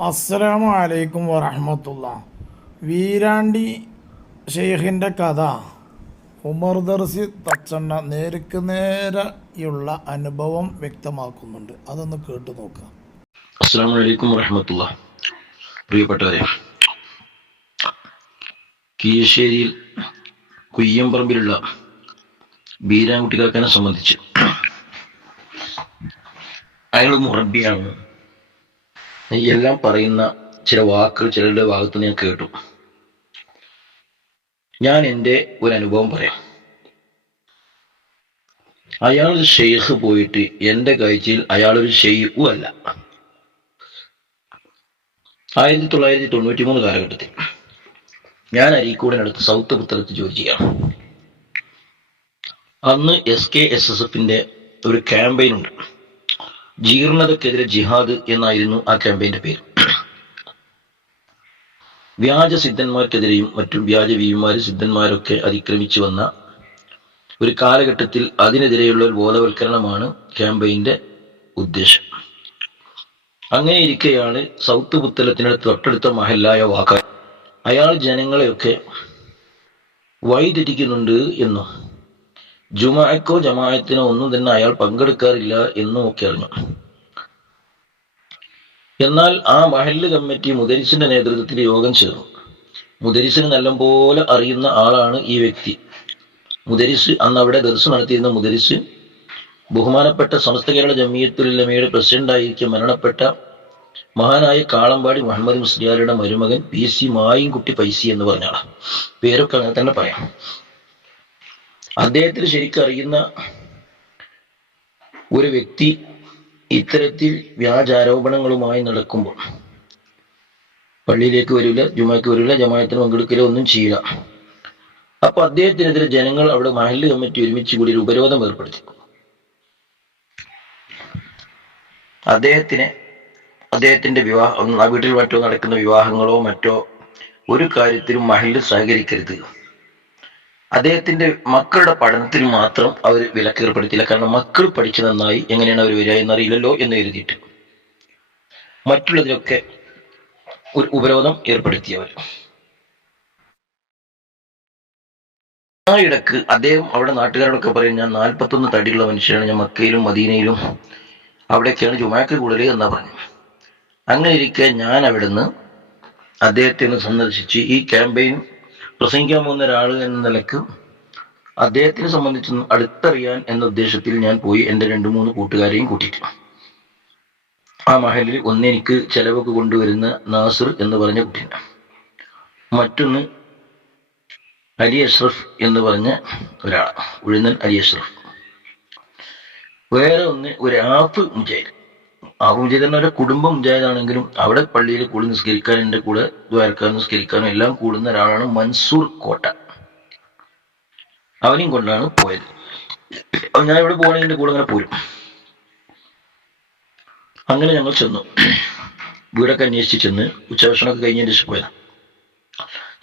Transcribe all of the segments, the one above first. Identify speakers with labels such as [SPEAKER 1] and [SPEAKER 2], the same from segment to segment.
[SPEAKER 1] അസ്സലാമു അലൈക്കും വറഹമത്തുള്ള. വീരാണ്ടി ഷെയ്ഖിന്റെ കഥ. ഉമർ ദർസി തച്ചണ്ണ നേർക്ക് നേരെയുള്ള അനുഭവം വ്യക്തമാക്കുന്നുണ്ട്. അതൊന്ന് കേട്ടു നോക്കാം.
[SPEAKER 2] അസ്സലാമു അലൈക്കും വറഹമത്തുള്ള. പ്രിയപ്പെട്ടവരെ കീഴശ്ശേരിയിൽ കുയ്യമ്പറമ്പിലുള്ള ബീരാൻകുട്ടിക്കാക്കനെ സംബന്ധിച്ച് അയാൾ മുറബിയാണ് ഈ എല്ലാം പറയുന്ന ചില വാക്കുകൾ ചിലരുടെ ഭാഗത്ത് ഞാൻ കേട്ടു. ഞാൻ എന്റെ ഒരു അനുഭവം പറയാം. അയാൾ ഷെയ്ഖ് പോയിട്ട് എന്റെ കാഴ്ചയിൽ അയാൾ ഒരു ഷെയ്ഖും അല്ല. ആയിരത്തി തൊള്ളായിരത്തി തൊണ്ണൂറ്റി മൂന്ന് കാലഘട്ടത്തിൽ ഞാൻ അരീക്കോടിനടുത്ത് സൗത്ത് പുത്തലത്ത് ജോലി ചെയ്യാം അന്ന് എസ് കെ എസ് എസ് എഫിന്റെ ഒരു ക്യാമ്പയിൻ ഉണ്ട് ജീർണതക്കെതിരെ ജിഹാദ് എന്നായിരുന്നു ആ ക്യാമ്പയിന്റെ പേര്. വ്യാജ സിദ്ധന്മാർക്കെതിരെയും മറ്റും വ്യാജ വീമാര് സിദ്ധന്മാരൊക്കെ അതിക്രമിച്ചു വന്ന ഒരു കാലഘട്ടത്തിൽ അതിനെതിരെയുള്ള ഒരു ബോധവൽക്കരണമാണ് ക്യാമ്പയിന്റെ ഉദ്ദേശം. അങ്ങനെ ഇരിക്കെയാണ് സൗത്ത് പുത്തലത്തിനടുത്ത് തൊട്ടടുത്ത മഹലായ വാക്ക അയാൾ ജനങ്ങളെയൊക്കെ വഴിതെറ്റിക്കുന്നുണ്ട് എന്നും ജുമാക്കോ ജമായത്തിനോ ഒന്നും തന്നെ അയാൾ പങ്കെടുക്കാറില്ല എന്നും ഒക്കെ അറിഞ്ഞു. എന്നാൽ ആ മഹല്ല് കമ്മിറ്റി മുദരിസിന്റെ നേതൃത്വത്തിൽ യോഗം ചേർന്നു. മുദരിസിന് നല്ലപോലെ അറിയുന്ന ആളാണ് ഈ വ്യക്തി. മുദരിസ് അന്ന് അവിടെ ദർസ് നടത്തിയിരുന്ന മുദരിസ് ബഹുമാനപ്പെട്ട സമസ്ത കേരള ജമിയത്തുലമയുടെ പ്രസിഡന്റായിരിക്കെ മരണപ്പെട്ട മഹാനായ കാളമ്പാടി മുഹമ്മദ് മുസ്ലിയാരുടെ മരുമകൻ പി സി മായിൻകുട്ടി പൈസി എന്ന് പറഞ്ഞാളാണ് പേരൊക്കെ അങ്ങനെ തന്നെ പറയാം. അദ്ദേഹത്തിന് ശരിക്കും അറിയുന്ന ഒരു വ്യക്തി ഇത്തരത്തിൽ വ്യാജാരോപണങ്ങളുമായി നടക്കുമ്പോൾ പള്ളിയിലേക്ക് വരില്ല ജുമാക്ക് വരില്ല ജമായത്തിന് പങ്കെടുക്കില്ല ഒന്നും ചെയ്യില്ല. അപ്പൊ അദ്ദേഹത്തിനെതിരെ ജനങ്ങൾ അവിടെ മഹല്ല് കമ്മിറ്റി ഒരുമിച്ച് കൂടി ഒരു ഉപരോധം ഏർപ്പെടുത്തി. അദ്ദേഹത്തിന് അദ്ദേഹത്തിന്റെ വിവാഹം വീട്ടിൽ മറ്റോ നടക്കുന്ന വിവാഹങ്ങളോ മറ്റോ ഒരു കാര്യത്തിലും മഹല്ല് സഹകരിക്കരുത്. അദ്ദേഹത്തിന്റെ മക്കളുടെ പഠനത്തിന് മാത്രം അവർ വിലക്കേർപ്പെടുത്തിയില്ല. കാരണം മക്കൾ പഠിച്ചു നന്നായി എങ്ങനെയാണ് അവർ വരിക എന്നറിയില്ലല്ലോ എന്ന് എഴുതിയിട്ട്. മറ്റുള്ളതിലൊക്കെ ഒരു ഉപരോധം ഏർപ്പെടുത്തിയവർ ആ ഇടയ്ക്ക് അദ്ദേഹം അവിടെ നാട്ടുകാരോടൊക്കെ പറയും ഞാൻ നാൽപ്പത്തൊന്ന് തടിയുള്ള മനുഷ്യനാണ്. ഞാൻ മക്കയിലും മദീനയിലും അവിടെയൊക്കെയാണ് ജുമാക്ക് കൂടുതൽ എന്നാ പറഞ്ഞു. അങ്ങനെ ഇരിക്കെ ഞാൻ അവിടുന്ന് അദ്ദേഹത്തെ ഒന്ന് സന്ദർശിച്ച് ഈ ക്യാമ്പയിൻ പ്രസംഗിക്കാൻ പോകുന്ന ഒരാൾ എന്ന നിലയ്ക്ക് അദ്ദേഹത്തിനെ സംബന്ധിച്ച് അടുത്തറിയാൻ എന്ന ഉദ്ദേശത്തിൽ ഞാൻ പോയി എന്റെ രണ്ട് മൂന്ന് കൂട്ടുകാരെയും കൂട്ടിയിട്ട്. ആ മഹലിൽ ഒന്ന് എനിക്ക് ചെലവൊക്കെ കൊണ്ടുവരുന്ന നാസിർ എന്ന് പറഞ്ഞ കുട്ടീനെ. മറ്റൊന്ന് അലി അഷ്റഫ് എന്ന് പറഞ്ഞ ഒരാൾ ഉഴുന്നൻ അലി അഷ്റഫ്. വേറെ ഒന്ന് ഒരു ആപ്പ് മുജാഹിദ്. എന്ന ഒരു കുടുംബം മുജാഹിദാണെങ്കിലും അവിടെ പള്ളിയിൽ കൂടി നിസ്കരിക്കാൻ എന്റെ കൂടെ ദ്വാരക്കാർ നിസ്കരിക്കാനും എല്ലാം കൂടുന്ന ഒരാളാണ് മൻസൂർ കോട്ട. അവനെയും കൊണ്ടാണ് പോയത്. അപ്പൊ ഞാൻ ഇവിടെ പോകണമെങ്കിൽ കൂടെ അങ്ങനെ പോരും. അങ്ങനെ ഞങ്ങൾ ചെന്നു. വീടൊക്കെ അന്വേഷിച്ച് ചെന്ന് ഉച്ചഭക്ഷണമൊക്കെ കഴിഞ്ഞതിന് ശേഷം പോയതാണ്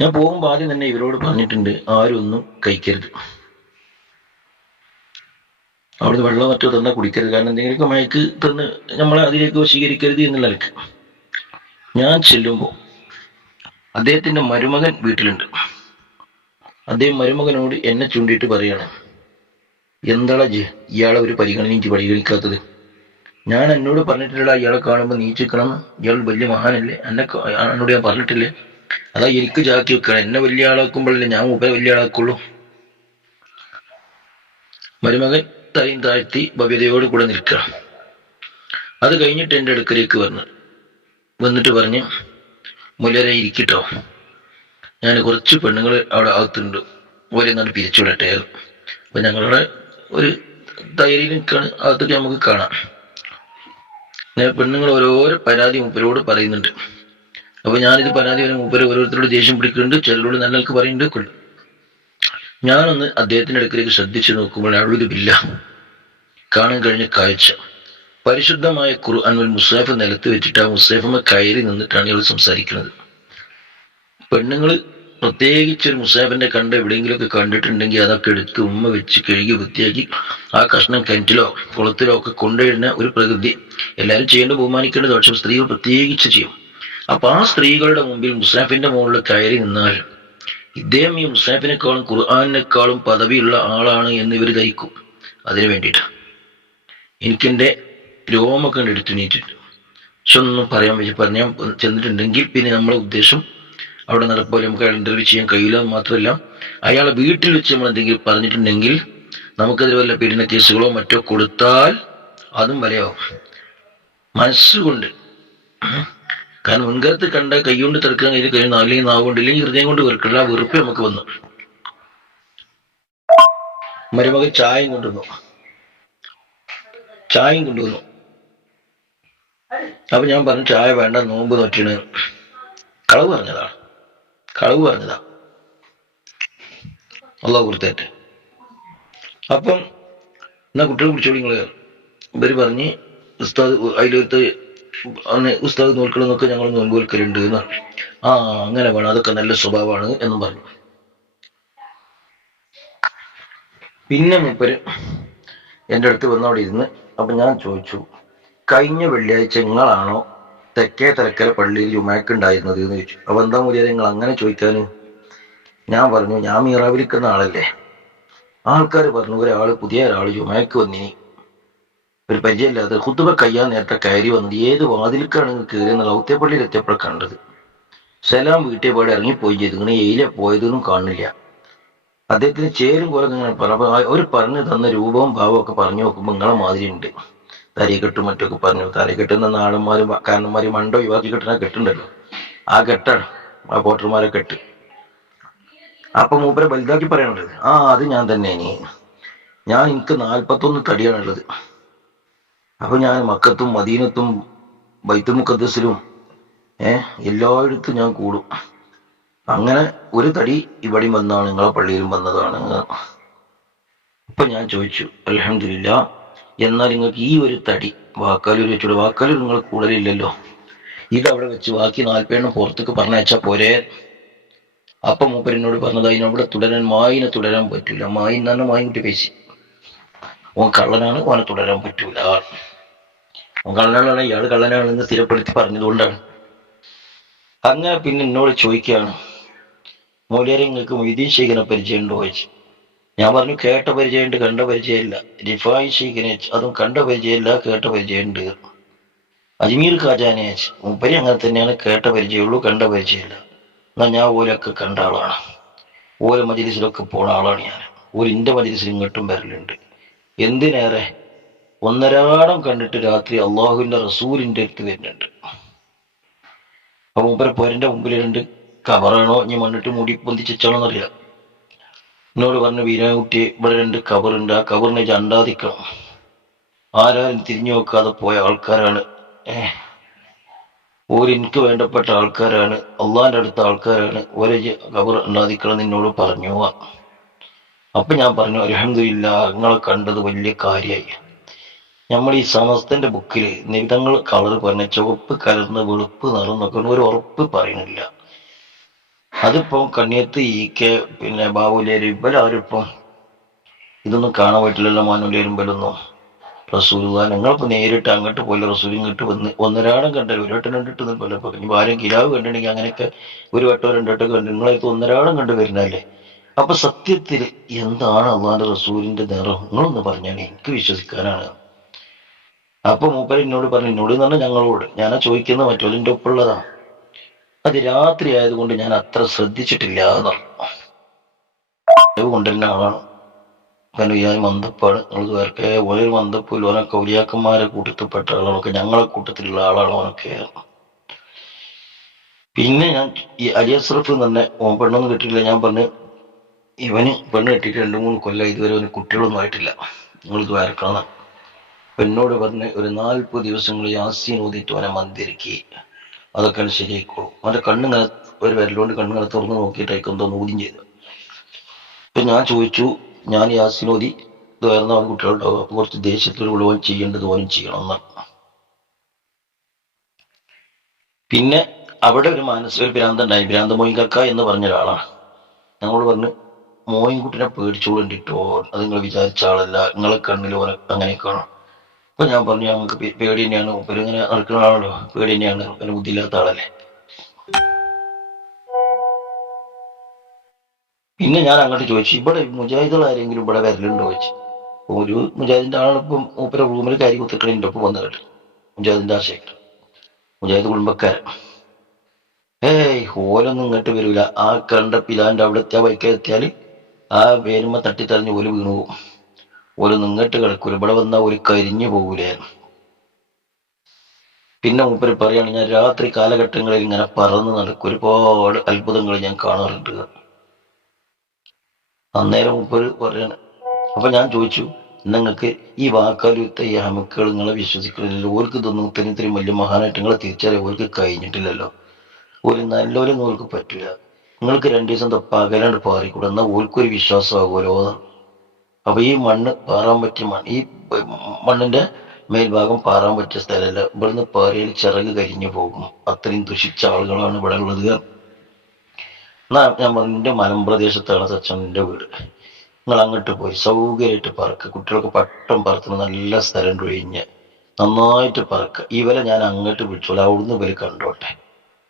[SPEAKER 2] ഞാൻ പോകുമ്പോൾ ആദ്യം തന്നെ ഇവരോട് പറഞ്ഞിട്ടുണ്ട് ആരും ഒന്നും കഴിക്കരുത്. അവിടുന്ന് വെള്ളം മറ്റോ തന്നെ കുടിക്കരുത്. കാരണം എന്തെങ്കിലുമൊക്കെ മയക്ക് തന്ന് നമ്മളെ അതിലേക്ക് വശീകരിക്കരുത് എന്നുള്ള നിലയ്ക്ക്. ഞാൻ ചെല്ലുമ്പോൾ അദ്ദേഹത്തിന്റെ മരുമകൻ വീട്ടിലുണ്ട്. അദ്ദേഹം മരുമകനോട് എന്നെ ചൂണ്ടിയിട്ട് പറയാണ് എന്താടാ ജെ ഇയാളെ ഒരു പരിഗണനയ്ക്ക് പരിഗണിക്കാത്തത്? ഞാൻ എന്നോട് പറഞ്ഞിട്ടില്ല ഇയാളെ കാണുമ്പോൾ നീച്ചിക്കണം ഇയാൾ വലിയ മഹാനല്ലേ. എന്നെ എന്നോട് ഞാൻ പറഞ്ഞിട്ടില്ലേ? അതാ എനിക്ക് ചാക്കി വെക്കണം. എന്നെ വലിയ ആളാക്കുമ്പോഴല്ലേ ഞാൻ ഉപ വലിയ ആളാക്കുള്ളൂ. മരുമകൻ തലയും താഴ്ത്തി ഭവ്യതയോട് കൂടെ നിൽക്കുക. അത് കഴിഞ്ഞിട്ട് എന്റെ അടുക്കലേക്ക് വന്നു വന്നിട്ട് പറഞ്ഞ് മുലരെ ഇരിക്കട്ടോ. ഞാൻ കുറച്ച് പെണ്ണുങ്ങൾ അവിടെ അകത്തുണ്ട്. ഓരെ നാട് പിരിച്ചുവിടട്ടെ. അപ്പൊ ഞങ്ങളുടെ ഒരു തയ്യലിൽ നിൽക്കാണ് അകത്തൊക്കെ നമുക്ക് കാണാം. ഞാൻ പെണ്ണുങ്ങൾ ഓരോരോ പരാതി മൂപ്പരോട് പറയുന്നുണ്ട്. അപ്പൊ ഞാനിത് പരാതി വരെ മൂപ്പര് ഓരോരുത്തരോട് ദേഷ്യം പിടിക്കുന്നുണ്ട്. ചിലരോട് നല്ലൾക്ക് പറയുന്നുണ്ട്. ഞാനൊന്ന് അദ്ദേഹത്തിന്റെ അടുക്കലേക്ക് ശ്രദ്ധിച്ചു നോക്കുമ്പോൾ അഴുതുമില്ല കാണാൻ കഴിഞ്ഞ കാഴ്ച. പരിശുദ്ധമായ ഖുർആൻ ഒരു മുസാഫ് നിലത്ത് വെച്ചിട്ട് ആ മുസാഫമ്മ കയറി നിന്നിട്ടാണ് ഇവൾ സംസാരിക്കുന്നത്. പെണ്ണുങ്ങൾ പ്രത്യേകിച്ച് ഒരു മുസാഫിന്റെ കണ്ട് എവിടെയെങ്കിലുമൊക്കെ കണ്ടിട്ടുണ്ടെങ്കിൽ അതൊക്കെ എടുത്ത് ഉമ്മ വെച്ച് കഴുകി വൃത്തിയാക്കി ആ കഷ്ണം കിണറ്റിലോ കുളത്തിലോ ഒക്കെ കൊണ്ടുവരുന്ന ഒരു പ്രകൃതി. എല്ലാവരും ചെയ്യേണ്ട ബഹുമാനിക്കേണ്ടത് പക്ഷെ സ്ത്രീകൾ പ്രത്യേകിച്ച് ചെയ്യും. അപ്പൊ ആ സ്ത്രീകളുടെ മുമ്പിൽ മുസാഫിന്റെ മുകളിൽ കയറി നിന്നാൽ ഇദ്ദേഹം ഈ മുസാഫിനേക്കാളും ഖുർആാനിനേക്കാളും പദവിയുള്ള ആളാണ് എന്ന് ഇവർ ധരിക്കും. അതിനു വേണ്ടിയിട്ടാണ് എനിക്കെന്റെ രോമൊക്കെ എടുത്തു നീറ്റിട്ട് പക്ഷെ ഒന്നും പറയാൻ പറ്റി പറഞ്ഞാൽ ചെന്നിട്ടുണ്ടെങ്കിൽ പിന്നെ നമ്മളെ ഉദ്ദേശം അവിടെ നടപ്പോലെ നമുക്ക് അയാൾ ഇന്റർവ്യൂ ചെയ്യാൻ കഴിയില്ല എന്ന് മാത്രമല്ല അയാളെ വീട്ടിൽ വെച്ച് നമ്മൾ എന്തെങ്കിലും പറഞ്ഞിട്ടുണ്ടെങ്കിൽ നമുക്കതിൽ വല്ല പീഡന കേസുകളോ മറ്റോ കൊടുത്താൽ അതും വലയാവും മനസ്സുകൊണ്ട് കാരണം മുൻകാലത്ത് കണ്ട കൈകൊണ്ട് തെറുക്കാൻ കഴിഞ്ഞ് കഴിയുന്ന അല്ലെങ്കിൽ നാവ് കൊണ്ട് ഇല്ലെങ്കിൽ ഹൃദയം കൊണ്ട് വെറുക്കില്ല ആ വെറുപ്പ് നമുക്ക് വന്നു. മരുമകൻ ചായയും കൊണ്ടുവന്നു. ചായയും കൊണ്ടുവന്നു. അപ്പൊ ഞാൻ പറഞ്ഞു ചായ വേണ്ട നോമ്പ് നോറ്റിണ്. കളവ് പറഞ്ഞതാണ് കളവ് പറഞ്ഞതാ. അള്ളാഹ് കൊടുത്തേറ്റ്. അപ്പം എന്നാ കുട്ടികൾ കുടിച്ചോളിങ്ങൾ ഇവർ പറഞ്ഞ് ഉസ്താദ് അതിലൊരുത്ത് അന്ന് ഉസ്താദ് നോൽക്കണമെന്നൊക്കെ ഞങ്ങൾ നോൻപ് നോൽക്കലുണ്ട് എന്ന്. ആ അങ്ങനെ വേണം. അതൊക്കെ നല്ല സ്വഭാവമാണ് എന്നും പറഞ്ഞു. പിന്നെ മൂപ്പര് എന്റെ അടുത്ത് വന്ന് അവിടെ ഇരുന്ന് അപ്പൊ ഞാൻ ചോദിച്ചു കഴിഞ്ഞ വെള്ളിയാഴ്ച നിങ്ങളാണോ തെക്കേ തലക്കര പള്ളിയിൽ ജുമാക്ക് ഉണ്ടായിരുന്നത്? എന്ന് ചോദിച്ചു. അപ്പൊ എന്താ മുരിയാതെ നിങ്ങൾ അങ്ങനെ ചോദിക്കാന്? ഞാൻ പറഞ്ഞു ഞാൻ മീറാവിലിക്കുന്ന ആളല്ലേ. ആൾക്കാർ പറഞ്ഞു ഒരാൾ പുതിയ ഒരാൾ ജുമാക്ക് വന്നിനി ഒരു പരിചയമില്ലാതെ ഹുദ്ബ കയ്യാൻ നേരത്തെ കയറി വന്നത് ഏത് വാതിൽക്കാണ് കയറി എന്നുള്ള ഔത്തേപ്പള്ളിയിൽ എത്തിയപ്പോഴാണ് കണ്ടത്. സലാം വീട്ടിൽ പാടെ ഇറങ്ങിപ്പോയി ചെയ്തു. ഇങ്ങനെ എയിലെ പോയതൊന്നും കാണില്ല അദ്ദേഹത്തിന് ചേരും പോലെ ഇങ്ങനെ അവർ പറഞ്ഞു തന്ന രൂപവും ഭാവവും ഒക്കെ പറഞ്ഞു നോക്കുമ്പോൾ നിങ്ങളെ മാതിരി ഉണ്ട്. തരികെട്ടും മറ്റൊക്കെ പറഞ്ഞു. തരികെട്ടുന്ന നാടന്മാരും കാരണന്മാരും മണ്ടോ ഒഴിവാക്കി കെട്ടുന്ന കെട്ടുണ്ടല്ലോ. ആ കെട്ടാണ്. ആ പോട്ടർമാരെ കെട്ട്. അപ്പൊ മൂപ്പരെ വലുതാക്കി പറയാനുള്ളത് ആ അത് ഞാൻ തന്നെ ഇനി ഞാൻ എനിക്ക് നാൽപ്പത്തൊന്ന് തടിയാണുള്ളത്. അപ്പൊ ഞാൻ മക്കത്തും മദീനത്തും ബൈത്തുൽ മുഖദ്സിലും ഏഹ് എല്ലായിടത്തും ഞാൻ കൂടും. അങ്ങനെ ഒരു തടി ഇവിടെയും വന്നാണ് നിങ്ങളെ പള്ളിയിലും വന്നതാണ്. അപ്പൊ ഞാൻ ചോദിച്ചു അലഹമില്ല എന്നാൽ നിങ്ങൾക്ക് ഈ ഒരു തടി വാക്കാലൂർ വെച്ചൂടെ? വാക്കാലൂർ നിങ്ങൾ കൂടുതലില്ലല്ലോ ഇത് അവിടെ വെച്ച് ബാക്കി നാൽപ്പതെണ്ണം പുറത്തേക്ക് പറഞ്ഞയച്ചാ പോരെ? അപ്പൊ മൂപ്പരനോട് പറഞ്ഞത് അതിനവിടെ തുടരാൻ മായിനെ തുടരാൻ പറ്റൂല. മായി തന്നെ മായിൻ മായും കുട്ടി പേശി. ഓൻ കള്ളനാണ് ഓനെ തുടരാൻ പറ്റൂല. ഓൻ കള്ളനാണ് ഇയാൾ കള്ളനാണെന്ന് സ്ഥിരപ്പെടുത്തി പറഞ്ഞതുകൊണ്ടാണ്. അങ്ങനെ പിന്നെ എന്നോട് ചോദിക്കുകയാണ് മൂല്യരെ നിങ്ങൾക്ക് മൊയ്തീൻ ഷെയ്ഖിനെ പരിചയമുണ്ടോ? ചോദിച്ചു. ഞാൻ പറഞ്ഞു കേട്ട പരിചയമുണ്ട് കണ്ട പരിചയമില്ല. റിഫായി ഷെയ്ഖിനെ. അതും കണ്ട പരിചയമില്ല കേട്ട പരിചയമുണ്ട്. അജ്മീർ ഖാജാനെ അയച്ചു മൂപ്പര് അങ്ങനെ തന്നെയാണ് കേട്ട പരിചയമുള്ളൂ കണ്ട പരിചയമില്ല. എന്നാൽ ഞാൻ ഓരൊക്കെ കണ്ട ആളാണ്. ഓരോ മജിലിസിലൊക്കെ പോണ ആളാണ് ഞാൻ. ഒരു ഇന്റെ മജിലിസിൽ ഇങ്ങോട്ടും വരലുണ്ട്. എന്തിനേറെ? ഒന്നരാടം കണ്ടിട്ട് രാത്രി അള്ളാഹുവിന്റെ റസൂലിന്റെ അടുത്ത് വരുന്നുണ്ട്. മൂപ്പര പോരന്റെ മുമ്പിൽ രണ്ട് കവറാണോ ഞാൻ മണ്ണിട്ട് മൂടി പൊന്തിച്ചാണോ എന്നറിയാം എന്നോട് പറഞ്ഞു വീരാൻകുട്ടി ഇവിടെ രണ്ട് കബറുണ്ട്. ആ കബറിനെ ചണ്ടാതിക്കണം ആരാരും തിരിഞ്ഞു നോക്കാതെ പോയ ആൾക്കാരാണ്. ഏഹ് ഓര് എനിക്ക് വേണ്ടപ്പെട്ട ആൾക്കാരാണ്. അള്ളാന്റെ അടുത്ത ആൾക്കാരാണ്. ഒരേ കബർ ഉണ്ടാതിക്കണം നിന്നോട് പറഞ്ഞു അപ്പൊ ഞാൻ പറഞ്ഞു അലഹമില്ല നിങ്ങളെ കണ്ടത് വലിയ കാര്യമായി നമ്മൾ ഈ സമസ്തന്റെ ബുക്കിൽ നിമിതങ്ങൾ കളർ പറഞ്ഞ ചുവപ്പ് കലർന്ന് വെളുപ്പ് നിറന്നൊക്കെ ഒരു ഉറപ്പ് പറയുന്നില്ല. അതിപ്പോ കണ്ണിയത്ത് ഈ കെ പിന്നെ ബാബുലേര് ഇവരാരും ഇപ്പം ഇതൊന്നും കാണാൻ പറ്റില്ലല്ലോ മാനുലേരുമ്പലൊന്നും റസൂലുള്ളാ നിങ്ങളിപ്പോ നേരിട്ട് അങ്ങോട്ട് പോലെ റസൂൽ ഇങ്ങോട്ട് വന്ന് ഒന്നരാടം കണ്ടല്ലോ ഒരു വട്ടം രണ്ടിട്ട് പോലും ഇനി ആരും കിലാവ് കണ്ടിട്ടുണ്ടെങ്കിൽ അങ്ങനെയൊക്കെ ഒരു വട്ടോ രണ്ടോട്ടോ കണ്ടു നിങ്ങളെ ഒന്നരാടം കണ്ടു വരുന്നല്ലേ അപ്പൊ സത്യത്തിൽ എന്താണ് അള്ളാന്റെ റസൂലിന്റെ നിറം നിങ്ങളൊന്ന് പറഞ്ഞാൽ എനിക്ക് വിശ്വസിക്കാനാണ്. അപ്പൊ മൂപ്പർ എന്നോട് പറഞ്ഞു എന്നോട് എന്ന് പറഞ്ഞാൽ ഞങ്ങളോട്. ഞാനാ ചോദിക്കുന്ന മറ്റോലിന്റെ ഒപ്പുള്ളതാ അത് രാത്രി ആയതുകൊണ്ട് ഞാൻ അത്ര ശ്രദ്ധിച്ചിട്ടില്ല എന്ന് പറഞ്ഞു. കൊണ്ടുവരുന്ന ആളാണ്. കാരണം ഞാൻ മന്ദപ്പാണ് നിങ്ങൾ വേറെ ഒരു മന്ദപ്പിൽ ഓരോ ഔലിയാക്കന്മാരെ കൂട്ടത്തിൽപ്പെട്ട ആളാണൊക്കെ ഞങ്ങളെ കൂട്ടത്തിലുള്ള ആളുകളൊക്കെ പിന്നെ ഞാൻ ഈ അലിയസ്രഫ് തന്നെ ഓൻ പെണ്ണൊന്നും കിട്ടിയില്ല ഞാൻ പറഞ്ഞു ഇവന് പെണ്ണ് കെട്ടിയിട്ട് രണ്ട് മൂന്ന് കൊല്ലം ഇതുവരെ അവന് കുട്ടികളൊന്നും ആയിട്ടില്ല. നിങ്ങൾ ദ്വാരക്കണം പെണ്ണോട് പറഞ്ഞ് ഒരു നാൽപ്പത് ദിവസങ്ങൾ യാസീൻ ഓതിയിട്ട് അവനെ മന്ദിരക്കി. അതൊക്കെ ശരിയായിക്കോളും. അവന്റെ കണ്ണിങ്ങനെ ഒരു വിരലുകൊണ്ട് കണ്ണിങ്ങനെ തുറന്ന് നോക്കിയിട്ടായിരിക്കും എന്തോ ഊതിയും ചെയ്തു. അപ്പൊ ഞാൻ ചോദിച്ചു ഞാൻ യാസീൻ ഓതി ഇതുവരുന്ന അവൻ കുട്ടികളുണ്ടാവും അപ്പൊ കുറച്ച് ദേഷ്യത്തിൽ ഉള്ളവൻ ചെയ്യേണ്ടത് ഓനും ചെയ്യണം എന്ന് പിന്നെ അവിടെ ഒരു മാനസിക ഒരു ഭ്രാന്തണ്ടായി. ഭ്രാന്ത മോയിൻകക്ക എന്ന് പറഞ്ഞ ഒരാളാണ്. ഞങ്ങളോട് പറഞ്ഞു മോയിൻകുട്ടിനെ പേടിച്ചുകൊണ്ടിട്ടോ അത് നിങ്ങൾ വിചാരിച്ച ആളല്ല. നിങ്ങളെ കണ്ണിൽ ഓനെ അങ്ങനെ കാണും. അപ്പൊ ഞാൻ പറഞ്ഞു ഞങ്ങൾക്ക് പേടി തന്നെയാണ്. മൂപ്പര് ഇങ്ങനെ നടക്കുന്ന ആളല്ലോ പേടി തന്നെയാണ്. മൂപ്പര് ബുദ്ധിയില്ലാത്ത ആളല്ലേ. പിന്നെ ഞാൻ അങ്ങോട്ട് ചോദിച്ചു ഇവിടെ മുജാഹിദുകൾ ആരെങ്കിലും ഇവിടെ വരലുണ്ടോ ചോദിച്ചു ഒരു മുജാഹിദിന്റെ ആളാണ് ഇപ്പം മൂപ്പര റൂമിൽ കയറി കുത്തിക്കണ എന്റെ ഒപ്പം വന്നു കേട്ടു. മുജാഹിദിന്റെ ആശയക്കർ മുജാഹിദ് കുടുംബക്കാരൻ. ഏയ് ഓലൊന്നും ഇങ്ങോട്ട് വരൂല. ആ കണ്ട പിലാന്റെ അവിടെ എത്തിയ ബൈക്ക് ആ വേരുമ തട്ടിത്തറിഞ്ഞ് ഓൽ വീണു. പോകും ഓൽ നിങ്ങട്ട് കിടക്കൂല ഇവിടെ വന്നാൽ ഒരു കരിഞ്ഞു പോകൂലേ. പിന്നെ മൂപ്പര് പറയാണ് ഞാൻ രാത്രി കാലഘട്ടങ്ങളിൽ ഇങ്ങനെ പറന്ന് നടക്കും. ഒരുപാട് അത്ഭുതങ്ങൾ ഞാൻ കാണാറുണ്ട്. അന്നേരം മൂപ്പര് പറയാണ് അപ്പൊ ഞാൻ ചോദിച്ചു നിങ്ങൾക്ക് ഈ വാക്കാലുത്ത ഈ അമുക്കൾ നിങ്ങളെ വിശ്വസിക്കണില്ലല്ലോ. ഓർക്ക് ഇതൊന്നും ഇത്രയും ഇത്രയും വലിയ മഹാനായിട്ട് നിങ്ങളെ തിരിച്ചറിയാൻ ഓർക്ക് കഴിഞ്ഞിട്ടില്ലല്ലോ. ഒരു നല്ലൊരു ഓർക്ക് പറ്റില്ല നിങ്ങൾക്ക് രണ്ടു ദിവസം പകലണ്ട് പാറിക്കൂടെ. എന്നാൽ ഓർക്കൊരു വിശ്വാസമാകുമല്ലോ അപ്പൊ ഈ മണ്ണ് പാറാൻ പറ്റിയ മണ്ണ് ഈ മണ്ണിന്റെ മേൽഭാഗം പാറാൻ പറ്റിയ സ്ഥലമല്ല ഇവിടുന്ന് പാറയിൽ ചിറക് കരിഞ്ഞു പോകും. അത്രയും ദുഷിച്ച ആളുകളാണ് ഇവിടെ ഉള്ളത്. എന്നാ ഞാൻ പറഞ്ഞു എന്റെ മലമ്പ്രദേശത്താണ് സച്ചന്റെ വീട്. നിങ്ങൾ അങ്ങോട്ട് പോയി. സൗകര്യമായിട്ട് പറക്കുക കുട്ടികൾക്ക് പട്ടം പറത്തുന്ന നല്ല സ്ഥലം ഒഴിഞ്ഞ് നന്നായിട്ട് പറക്കുക ഇവരെ ഞാൻ അങ്ങോട്ട് വിളിച്ചോളാം. അവിടുന്ന് ഇവർ കണ്ടോട്ടെ.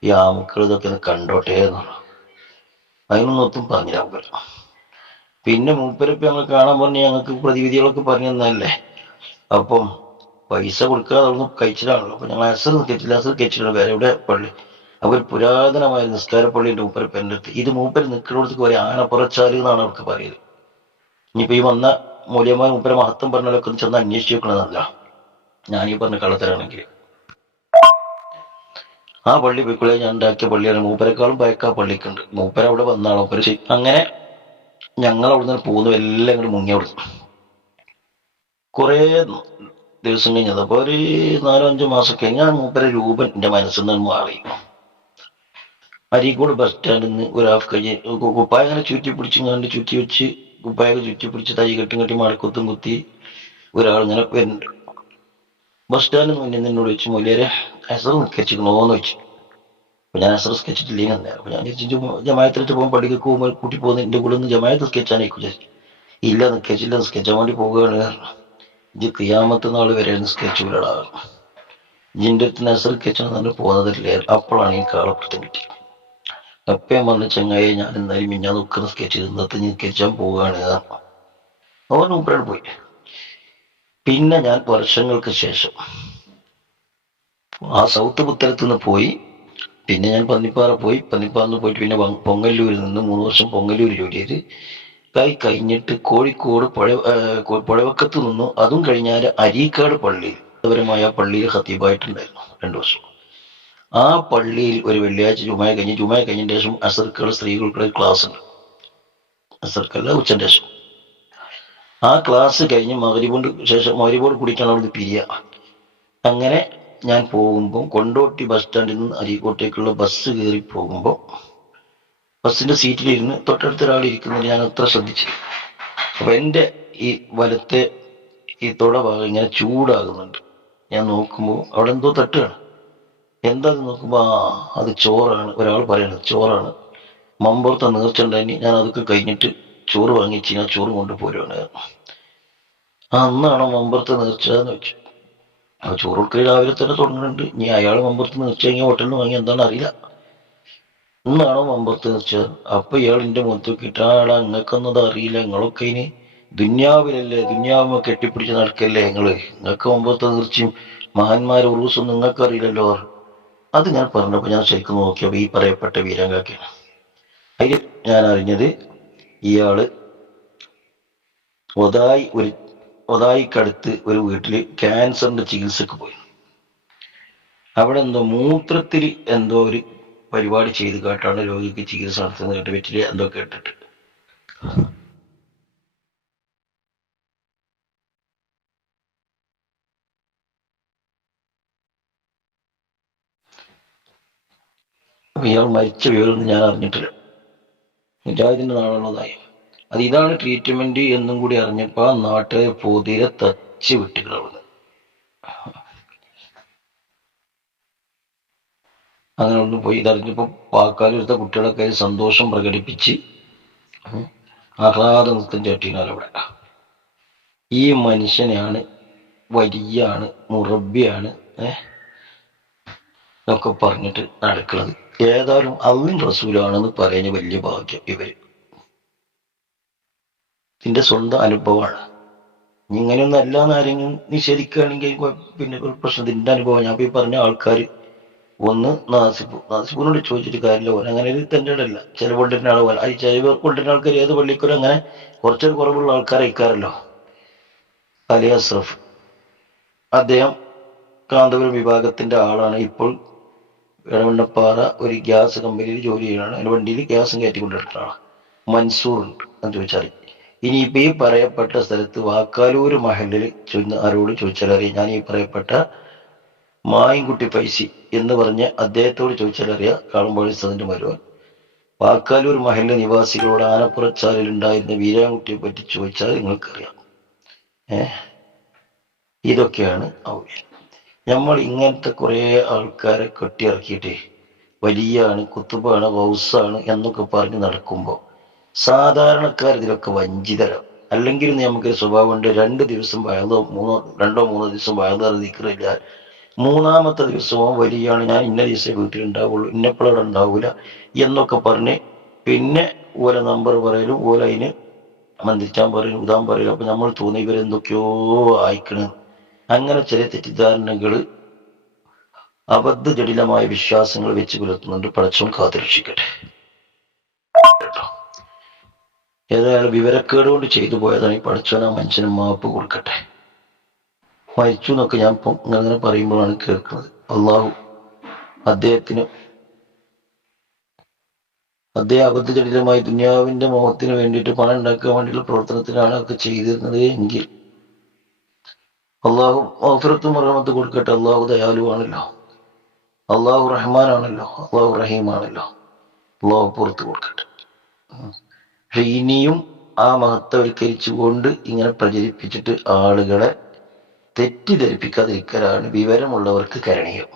[SPEAKER 2] ഈ ആമുക്കൾ ഇതൊക്കെ കണ്ടോട്ടെ എന്നാണ് അതിനൊന്നും പറഞ്ഞില്ല മൂപ്പര് പിന്നെ മൂപ്പരിപ്പം ഞങ്ങൾ കാണാൻ പറഞ്ഞ് ഞങ്ങൾക്ക് പ്രതിവിധികളൊക്കെ പറഞ്ഞു തന്നല്ലേ അപ്പം പൈസ കൊടുക്കാതെ അവിടുന്ന് കഴിച്ചിട്ടാണല്ലോ. അപ്പൊ ഞങ്ങൾ അസർ നിൽക്കത്തില്ല അസർ കഴിച്ചിട്ടുണ്ട് വേറെ എവിടെ പള്ളി? അപ്പൊ ഒരു പുരാതനമായ നിസ്കാര പള്ളിയുടെ മൂപ്പരപ്പ് എന്റെ അടുത്ത്. ഇത് മൂപ്പര് നിൽക്കുന്നിടത്തേക്ക് ഒരു ആനപ്പുറച്ചാൽ എന്നാണ് അവർക്ക് പറയുന്നത്. ഇനിയിപ്പോ ഈ വന്ന മൂല്യമായ മൂപ്പര മഹത്വം പറഞ്ഞാലൊക്കെ ചെന്ന് അന്വേഷിച്ച് നോക്കണതല്ല. ഞാനീ പറഞ്ഞ കള്ളത്തരാണെങ്കിൽ. ആ പള്ളി പോയിക്കുള്ള. ഞാൻ ഉണ്ടാക്കിയ പള്ളിയാണ്. മൂപ്പരെക്കാളും പഴക്ക പള്ളിക്കുണ്ട്. മൂപ്പര അവിടെ വന്നാളോ. മൂപ്പര് അങ്ങനെ ഞങ്ങൾ അവിടെ നിന്ന് പോകുന്നു എല്ലാം ഇങ്ങോട്ട് മുങ്ങി അവിടെ കുറേ ദിവസം കഴിഞ്ഞത് അപ്പൊ ഒരു നാലോ അഞ്ചോ മാസം കഴിഞ്ഞ് ആ മൂപ്പര രൂപൻ എന്റെ മനസ്സിൽ നിന്ന് മാറി. അരീക്കോട് ബസ് സ്റ്റാൻഡിൽ നിന്ന് ഒരു ഹാഫ് കഴിഞ്ഞ് കുപ്പായ അങ്ങനെ ചുറ്റി പിടിച്ച് കണ്ട് ചുറ്റി വെച്ച് കുപ്പായ ചുറ്റി പിടിച്ച് തൈ കെട്ടും കെട്ടി മടക്കുത്തും കുത്തി ഒരാൾ ഇങ്ങനെ വരുന്നുണ്ട് ബസ് സ്റ്റാൻഡിൽ മുന്നിൽ നിന്നോട് ചോദിച്ചു മൂല്യരെ അസർ നിസ്കരിച്ചിരിക്കണോന്ന് വെച്ചു. അപ്പൊ ഞാൻ അസർ സ്കെച്ചിട്ടില്ലെങ്കിൽ അന്നേരം അപ്പൊ ഞാൻ തിരിച്ചു ജമായത്തിലിട്ട് പോകുമ്പോൾ പള്ളിക്ക് പോകുമ്പോൾ കൂട്ടി പോകുന്ന എന്റെ കൂടെ ഒന്ന് ജമായത്ത് സ്കെച്ചാനേക്കും വിചാരിച്ചു ഇല്ല നിസ്കരിച്ചില്ല വേണ്ടി പോകുകയാണ് കാരണം നാൾ വരെ നിസ്കരിച്ചുവിലടാ ജിന്റെ അടുത്ത് നസർ സ്കെച്ചാണ് തന്നെ പോകുന്നതല്ലേ അപ്പോഴാണ് ഈ കാളപ്രത്യം കിട്ടി. അപ്പം ഞാൻ ചങ്ങായി ഞാൻ എന്തായാലും മിഞ്ഞാ നിൽക്കുന്ന സ്കെച്ച് ഇന്നത്തെ നിസ്കരിച്ചാൻ പോവുകയാണ്. അവർ മുമ്പിലാണ് പോയി. പിന്നെ ഞാൻ വർഷങ്ങൾക്ക് ശേഷം ആ സൗത്ത് പുത്തലത്ത് നിന്ന് പോയി. പിന്നെ ഞാൻ പന്നിപ്പാറ പോയി. പന്നിപ്പാറന്ന് പോയിട്ട് പിന്നെ പൊങ്ങല്ലൂരിൽ നിന്ന് മൂന്ന് വർഷം പൊങ്ങല്ലൂർ ജോലി ചെയ്ത്. കായി കഴിഞ്ഞിട്ട് കോഴിക്കോട് പുഴ പുഴവക്കത്ത് നിന്നു. അതും കഴിഞ്ഞാൽ അരീക്കാട് പള്ളി പരമായ പള്ളിയിൽ ഹത്തീബായിട്ടുണ്ടായിരുന്നു രണ്ടു വർഷം. ആ പള്ളിയിൽ ഒരു വെള്ളിയാഴ്ച ജുമായ കഴിഞ്ഞ് ജുമായ കഴിഞ്ഞ ശേഷം അസർക്കുള്ള സ്ത്രീകൾക്കുള്ള ക്ലാസ് ഉണ്ട്. അസർക്കല്ല ഉച്ചന്റെ ശേഷം. ആ ക്ലാസ് കഴിഞ്ഞ് മകരിബോണ്ട് ശേഷം മകരിബോട് കുടിക്കാൻ അവിടുന്ന് പിരിയ അങ്ങനെ ഞാൻ പോകുമ്പോൾ കൊണ്ടോട്ടി ബസ് സ്റ്റാൻഡിൽ നിന്ന് അരീക്കോട്ടേക്കുള്ള ബസ് കയറി പോകുമ്പോൾ ബസ്സിന്റെ സീറ്റിലിരുന്ന് തൊട്ടടുത്ത ഒരാൾ ഇരിക്കുന്നത് ഞാൻ അത്ര ശ്രദ്ധിച്ചു അപ്പൊ എന്റെ ഈ വലത്തെ ഈ തുട ഭാഗം ഇങ്ങനെ ചൂടാകുന്നുണ്ട്. ഞാൻ നോക്കുമ്പോൾ അവിടെ എന്തോ തട്ടുകയാണ്. എന്താ അത് നോക്കുമ്പോ ആ അത് ചോറാണ്. ഒരാൾ പറയണത് ചോറാണ്. മമ്പുറത്തെ നേർച്ച ഉണ്ടായി ഞാൻ അതൊക്കെ കഴിഞ്ഞിട്ട് ചോറ് വാങ്ങിച്ച് ഞാൻ ചോറ് കൊണ്ടുപോരുവാണ് ആ അന്നാണോ മമ്പുറത്തെ നേർച്ച എന്ന് വെച്ചു ചോറ് കൊടുക്കൽ രാവിലെ തന്നെ തുടങ്ങുന്നുണ്ട് ഇനി അയാൾ മമ്പുറത്ത് നിർച്ച കഴിഞ്ഞാൽ ഹോട്ടലിന് വാങ്ങി എന്താണെന്ന് അറിയില്ല. ഇന്നാണോ മമ്പുറത്ത് നിർച്ചത് അപ്പൊ ഇയാൾ എന്റെ മുഖത്ത് കിട്ടാടാ നിങ്ങൾക്കൊന്നത് അറിയില്ല. നിങ്ങളൊക്കെ ഇനി ദുന്യാവിലല്ലേ? ദുന്യാവ് കെട്ടിപ്പിടിച്ച് നടക്കല്ലേ നിങ്ങൾ നിങ്ങൾക്ക് മുമ്പത്തെ നേർച്ചയും മഹാന്മാരെ ഉറൂസും നിങ്ങൾക്കറിയില്ലല്ലോ അത് ഞാൻ പറഞ്ഞപ്പോ ഞാൻ ശരിക്കും നോക്കിയപ്പോ ഈ പറയപ്പെട്ട വീരങ്കാക്കാണ് അതിൽ ഞാൻ അറിഞ്ഞത് ഇയാൾ ഒതായി ഒരു ഒതായിക്കടുത്ത് ഒരു വീട്ടിൽ ക്യാൻസറിന്റെ ചികിത്സക്ക് പോയി. അവിടെ എന്തോ മൂത്രത്തിൽ എന്തോ ഒരു പരിപാടി ചെയ്ത് കേട്ടാണ് രോഗിക്ക് ചികിത്സ നടത്തുന്നത് കേട്ട് വെറ്റിൽ എന്തോ കേട്ടിട്ട്. ഇയാൾ മരിച്ച വിവരമൊന്നും ഞാൻ അറിഞ്ഞിട്ടില്ല. മുജാഹിദിന്റെ നാളുള്ളതായി അത് ഇതാണ് ട്രീറ്റ്മെന്റ് എന്നും കൂടി അറിഞ്ഞപ്പോ ആ നാട്ടുകാർ പൊതിരെ തച്ച് വിട്ടുകളവുന്നത് അങ്ങനെ ഒന്ന് പോയി. ഇതറിഞ്ഞപ്പോ പാക്കാലെടുത്ത കുട്ടികളൊക്കെ സന്തോഷം പ്രകടിപ്പിച്ച് ആഹ്ലാദ നൃത്തം ചട്ടിനാൽ അവിടെ. ഈ മനുഷ്യനെയാണ് വലിയാണ് മുറബിയാണ് ഏഹ് എന്നൊക്കെ പറഞ്ഞിട്ട് നടക്കുന്നത്. ഏതായാലും അള്ളിൻ റസൂലാണെന്ന് പറയുന്ന വലിയ ഭാഗ്യം ഇവർ. ഇതിന്റെ സ്വന്തം അനുഭവമാണ്. നീ ഇങ്ങനെയൊന്നും അല്ല എന്ന് ആരെങ്കിലും നിഷേധിക്കുകയാണെങ്കിൽ പിന്നെ പ്രശ്നം നിന്റെ അനുഭവം ഞാൻ പോയി പറഞ്ഞ ആൾക്കാർ ഒന്ന് നാസിബു നാസിബിനോട് ചോദിച്ചിട്ട് കാര്യമില്ല. പോലെ അങ്ങനെ ഒരു തന്റെ ഇടല്ല ചില കൊണ്ടിരുന്ന ആൾ പോലെ. ഈ ചില കൊണ്ടിരുന്ന ആൾക്കാർ ഏത് പള്ളിക്കൂരും അങ്ങനെ കുറച്ചൊരു കുറവുള്ള ആൾക്കാരെ അയക്കാറല്ലോ. അലി അസ്രഫ്. അദ്ദേഹം കാന്തപുരം വിഭാഗത്തിന്റെ ആളാണ്. ഇപ്പോൾ ഇടവണ്ണപ്പാറ ഒരു ഗ്യാസ് കമ്പനിയിൽ ജോലി ചെയ്യുന്നതാണ് അതിന്റെ വണ്ടിയിൽ ഗ്യാസും കയറ്റിക്കൊണ്ടിരുന്ന ആളാണ്. മൻസൂർ ഉണ്ട് എന്ന് ചോദിച്ചാൽ ഇനിയിപ്പോ ഈ പറയപ്പെട്ട സ്ഥലത്ത് വാക്കാലൂർ മഹലിൽ ചെന്ന് ആരോട് ചോദിച്ചാൽ അറിയാം. ഞാൻ ഈ പറയപ്പെട്ട മായൻകുട്ടി പൈസി എന്ന് പറഞ്ഞ് അദ്ദേഹത്തോട് ചോദിച്ചാൽ അറിയാം. കാളുമ്പോൾ അതിന്റെ മരുവൻ വാക്കാലൂർ മഹലിലെ നിവാസികളോട് ആനപ്പുറച്ചാലിൽ ഉണ്ടായിരുന്ന വീരാൻകുട്ടിയെ പറ്റി ചോദിച്ചാൽ നിങ്ങൾക്കറിയാം. ഏ? ഇതൊക്കെയാണ് ഔല്യം നമ്മൾ ഇങ്ങനത്തെ കുറേ ആൾക്കാരെ കെട്ടിയിറക്കിയിട്ടേ വലിയാണ് കുത്തുബാണ് വൗസാണ് എന്നൊക്കെ പറഞ്ഞ് നടക്കുമ്പോൾ സാധാരണക്കാർ ഇതിലൊക്കെ വഞ്ചിതരാം. അല്ലെങ്കിൽ നമുക്കൊരു സ്വഭാവമുണ്ട് രണ്ട് ദിവസം വയതോ മൂന്നോ രണ്ടോ മൂന്നോ ദിവസം വയതാറ് നിൽക്കില്ല മൂന്നാമത്തെ ദിവസമോ വലിയാണ് ഞാൻ ഇന്ന ദിവസമേ വീട്ടിലുണ്ടാവുള്ളൂ ഇന്നപ്പോഴവിടെ ഉണ്ടാവൂല എന്നൊക്കെ പറഞ്ഞ് പിന്നെ ഓല നമ്പർ പറയലും ഓല അതിന് മന്ദിച്ചാൻ പറയലും ഉദാൻ പറയലും. അപ്പൊ നമ്മൾ തോന്നി ഇവരെന്തൊക്കെയോ അയക്കണ് അങ്ങനെ ചില തെറ്റിദ്ധാരണകൾ അബദ്ധ ജടിലമായ വിശ്വാസങ്ങൾ വെച്ച് പുലർത്തുന്നുണ്ട്. പടച്ചോൻ കാത്തുരക്ഷിക്കട്ടെ. കേട്ടോ ഏതായാലും വിവരക്കേട് കൊണ്ട് ചെയ്തു പോയതാണ് ഈ പഠിച്ചവനാ മനുഷ്യന് മാപ്പ് കൊടുക്കട്ടെ. മരിച്ചു എന്നൊക്കെ ഞാൻ അങ്ങനെ പറയുമ്പോഴാണ് കേൾക്കുന്നത്. അള്ളാഹു അദ്ദേഹത്തിന് അദ്ദേഹം അബദ്ധജടിതമായി ദുനിയാവിന്റെ മോഹത്തിന് വേണ്ടിയിട്ട് പണം ഉണ്ടാക്കാൻ വേണ്ടിയുള്ള പ്രവർത്തനത്തിനാണ് ഒക്കെ ചെയ്തിരുന്നത് എങ്കിൽ അള്ളാഹു ഓഫറത്തും റഹമത്ത് കൊടുക്കട്ടെ. അള്ളാഹു ദയാലുവാണല്ലോ. അള്ളാഹു റഹ്മാനാണല്ലോ. അള്ളാഹു റഹീമാണല്ലോ. അള്ളാഹു പുറത്തു കൊടുക്കട്ടെ. ഇനിയും ആ മഹത്വവൽക്കരിച്ചുകൊണ്ട് ഇങ്ങനെ പ്രചരിപ്പിച്ചിട്ട് ആളുകളെ തെറ്റിദ്ധരിപ്പിക്കാതിരിക്കലാണ് വിവരമുള്ളവർക്ക് കരണീയം.